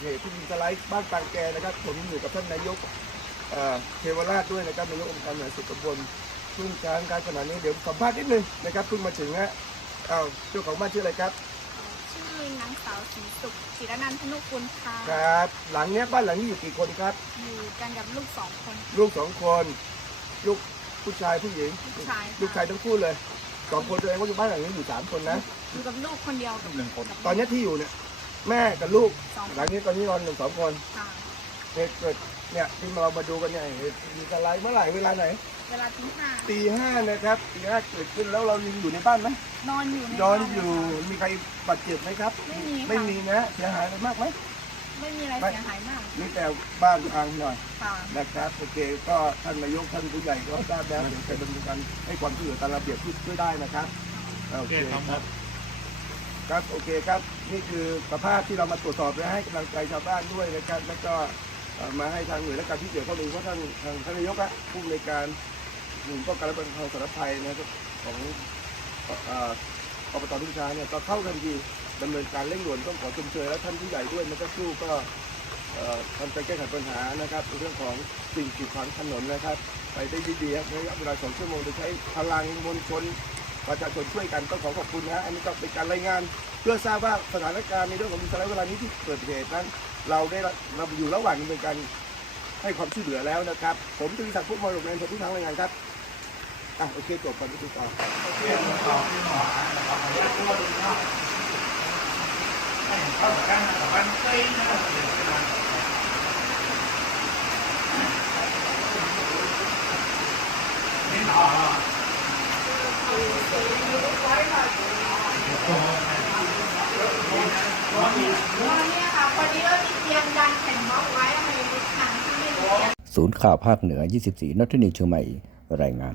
กิดเหตุที่ดินสไลด์บ้านกลางแกนะครับ ผมอยู่กับท่านนายกเอ่อเทวราชด้วยนะครับนายกองค์การบริหารส่วนตำบลทุ่งช้างการขณะนี้เดี๋ยวสัมภาษณ์นิดนึงนะครับเพิ่งมาถึงฮะอ้าวเจ้าของบ้านชื่ออะไรครับ ชื่อนางสาวศรีสุขศิรนันทนุกุลค่ะครับ หลังเนี้ยบ้านหลังนี้อยู่กี่คนครับ อยู่กันกับลูกสองคน ลูกสองคนลูกผู้ชายผู้หญิงลูกชายค่ะลูกชายทั้งคู่เลยสองคนตัวเองว่าอยู่บ้านหลังนี้อยู่สามคนนะอยู่กับลูกคนเดียวกับหนึ่งคน ตอนนี้ที่อยู่เนี่ย แม่กับลูก สองหลังนี้ตอนนี้นอนหนึ่งสองคนค่ะเหตุเกิดเนี่ยที่เรามาดูกันเนี่ยเหตุมีอะไรเมื่อไหร่เวลาไหนเวลาตีห้าตีห้านะครับตีห้าเกิดขึ้นแล้วเรายังอยู่ในบ้านไหมนอนอยู่ในนอนบ้าอยู่เลมีใครบาดเจ็บไหมครับไม่มีไม่ค่ะมีนะเสียหายอะไรมากไหมไม่มีอะไรไม่เสียหายมากมีแต่บ้านพังหน่อย ค่ะ นะครับโอเคก็ท่านนายกท่านผู้ใหญ่ก็ทราบแล้วเดี๋ยวจะดำเนินการให้ความช่วยเหลือตามระเบียบที่ช่วยได้นะครับโอเคครับ ครับโอเคครับ นี่คือสภาพที่เรามาตรวจสอบและให้กำลังใจชาวบ้านด้วยนะครับแล้วก็มาให้ทางหน่วยและการที่เกี่ยวข้องเองเพราะท่านทางท่านนายกอะผู้ในการหน่วยป้องกันและบรรเทาสาธารณภัยนะครับของอ่ออบตทุ่งช้างเนี่ยก็เข้าทันทีดำเนินการเร่งด่วนต้องขอชมเชยและท่านผู้ใหญ่ด้วยมันก็สู้ก็ทำการแก้ไขปัญหานะครับในเรื่องของสิ่งกีดขวางถนนนะครับ ไปได้ดีๆในระยะเวลาสองชั่วโมงโดยใช้พลังมวลชน ประชาชนช่วยกันต้องขอขอบคุณนะฮะอันนี้ก็เป็นการรายงาน เพื่อทราบว่าสถานการณ์ในเรื่องของดินสไลด์เวลานี้ที่เกิดเหตุนั้น เราได้เราอยู่ระหว่างดำเนินการให้ความช่วยเหลือแล้วนะครับ ผมตึงศักดิ์พุทธมรดกในอำเภอทุ่งทางรายงานครับอะโอเคจบก่อนที่ต่อเนี่ยค่อดีว่ามีเตรียมยันแผ่นบล็อกไว้ให้ทางที่ไม่รู้ ศูนย์ข่าวภาคเหนือ 24นทนีเชียงใหม่รายงาน